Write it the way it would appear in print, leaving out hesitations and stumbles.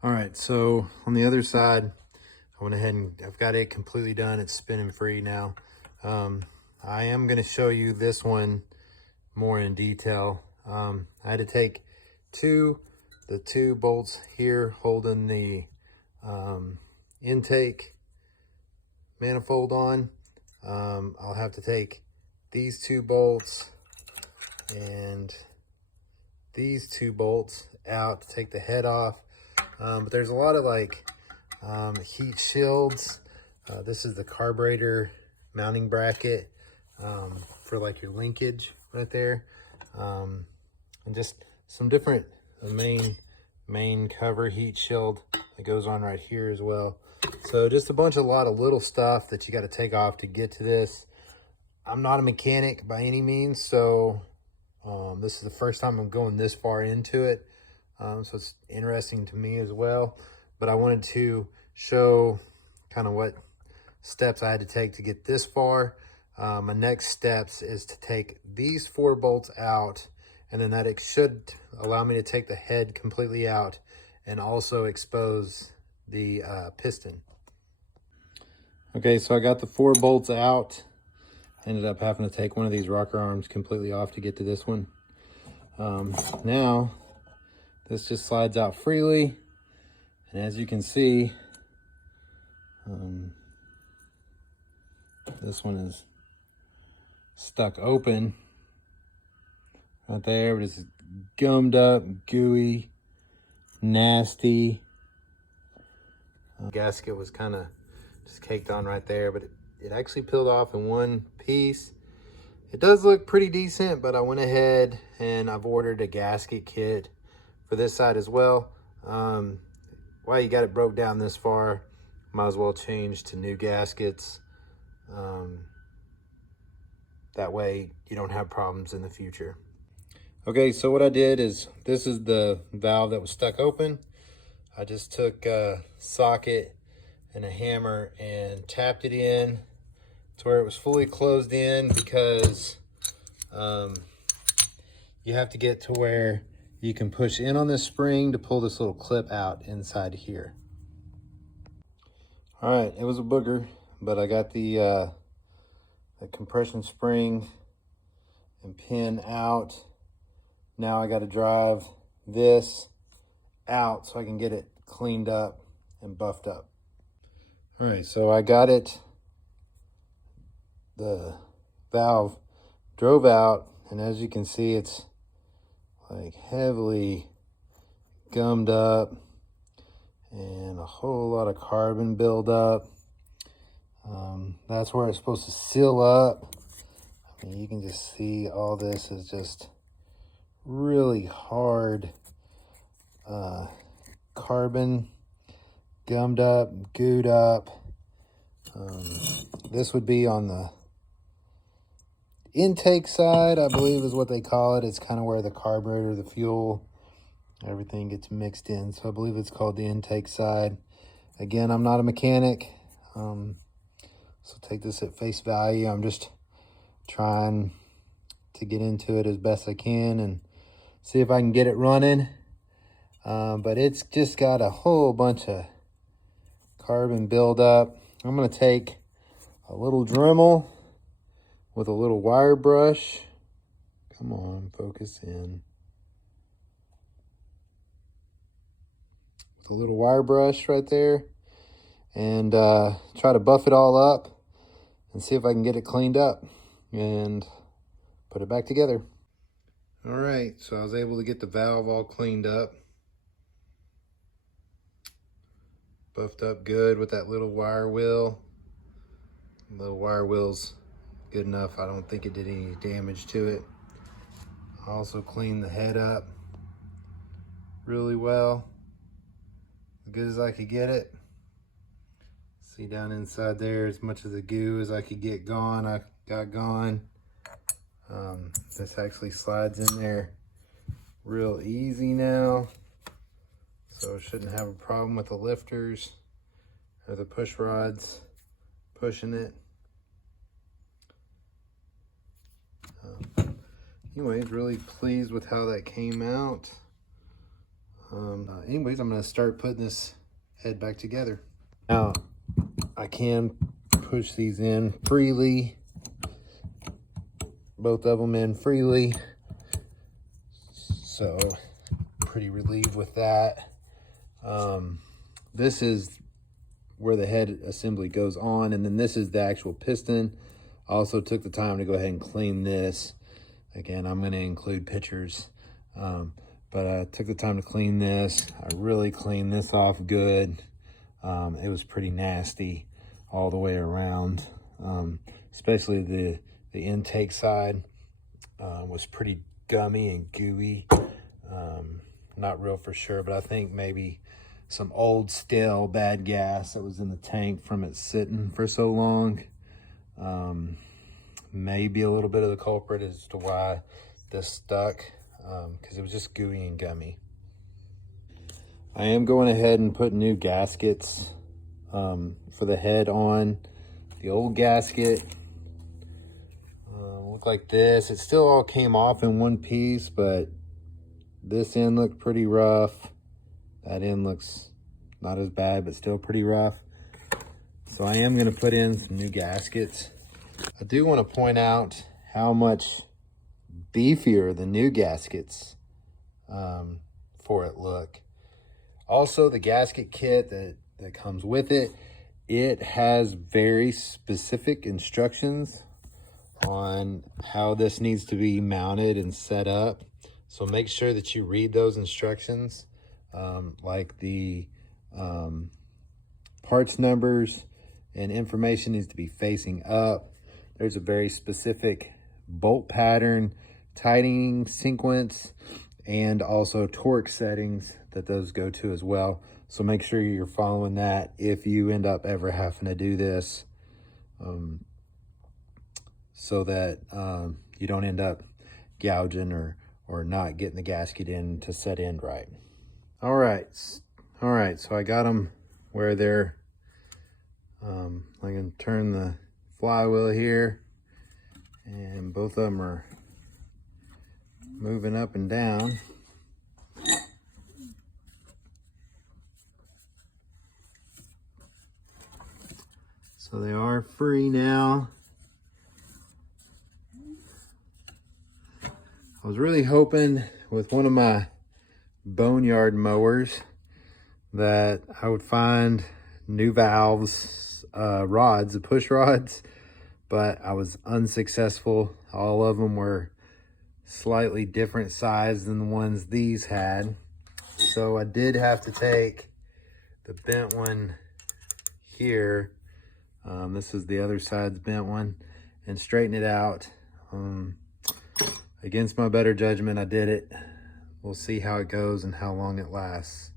All right, so on the other side, I went ahead and I've got it completely done. It's spinning free now. I am going to show you this one more in detail. I had to take the two bolts here holding the intake manifold on. I'll have to take these two bolts and these two bolts out to take the head off. But there's a lot of like heat shields. This is the carburetor mounting bracket for like your linkage right there. And just some different main cover heat shield that goes on right here as well. So just a lot of little stuff that you got to take off to get to this. I'm not a mechanic by any means, so this is the first time I'm going this far into it. So it's interesting to me as well. But I wanted to show kind of what steps I had to take to get this far. My next steps is to take these 4 bolts out, and then that should allow me to take the head completely out and also expose the piston. Okay, so I got the 4 bolts out. Ended up having to take one of these rocker arms completely off to get to this one. Now, this just slides out freely. And as you can see, this one is stuck open right there, but it's gummed up, gooey, nasty. Gasket was kind of just caked on right there, but it actually peeled off in one piece. It does look pretty decent, but I went ahead and I've ordered a gasket kit for this side as well. While you got it broke down this far, might as well change to new gaskets. That way you don't have problems in the future. Okay, so what I did is, this is the valve that was stuck open. I just took a socket and a hammer and tapped it in to where it was fully closed in, because you have to get to where you can push in on this spring to pull this little clip out inside here. All right, it was a booger, but I got the compression spring and pin out. Now I got to drive this out so I can get it cleaned up and buffed up. All right, so I got it. The valve drove out, and as you can see, it's like heavily gummed up and a whole lot of carbon buildup. That's where it's supposed to seal up. I mean, you can just see all this is just really hard carbon, gummed up, gooed up. This would be on the intake side, I believe is what they call it. It's kind of where the carburetor, the fuel, everything gets mixed in. So I believe it's called the intake side. Again, I'm not a mechanic, so take this at face value. I'm just trying to get into it as best I can and see if I can get it running. But it's just got a whole bunch of carbon buildup. I'm going to take a little Dremel with a little wire brush. Come on, focus in. With a little wire brush right there. And try to buff it all up and see if I can get it cleaned up and put it back together. All right, so I was able to get the valve all cleaned up. Buffed up good with that little wire wheel. The little wire wheel's good enough. I don't think it did any damage to it. I also cleaned the head up really well, as good as I could get it. See down inside there, as much of the goo as I could get gone, I got gone. This actually slides in there real easy now, so I shouldn't have a problem with the lifters or the push rods pushing it. Anyways, really pleased with how that came out. Anyways, I'm going to start putting this head back together. Now, I can push these in freely, both of them in freely, so pretty relieved with that. This is where the head assembly goes on, and then this is the actual piston. I also took the time to go ahead and clean this. Again, I'm going to include pictures, but I took the time to clean this. I really cleaned this off good. It was pretty nasty all the way around, especially the intake side was pretty gummy and gooey. Not real for sure, but I think maybe some old stale bad gas that was in the tank from it sitting for so long. Maybe a little bit of the culprit as to why this stuck, because it was just gooey and gummy. I am going ahead and put new gaskets for the head on. The old gasket looked like this. It still all came off in one piece, but this end looked pretty rough. That end looks not as bad, but still pretty rough. So I am going to put in some new gaskets. I do want to point out how much beefier the new gaskets for it look. Also, the gasket kit that comes with it, it has very specific instructions on how this needs to be mounted and set up. So make sure that you read those instructions, like the parts numbers and information needs to be facing up. There's a very specific bolt pattern, tightening sequence, and also torque settings that those go to as well. So make sure you're following that if you end up ever having to do this, so that you don't end up gouging or not getting the gasket in to set in right. All right, so I got them where they're, I'm gonna turn the flywheel here, and both of them are moving up and down. So they are free now. I was really hoping with one of my boneyard mowers that I would find new valves, rods, the push rods, but I was unsuccessful. All of them were slightly different size than the ones these had. So I did have to take the bent one here. This is the other side's bent one, and straighten it out. Against my better judgment, I did it. We'll see how it goes and how long it lasts.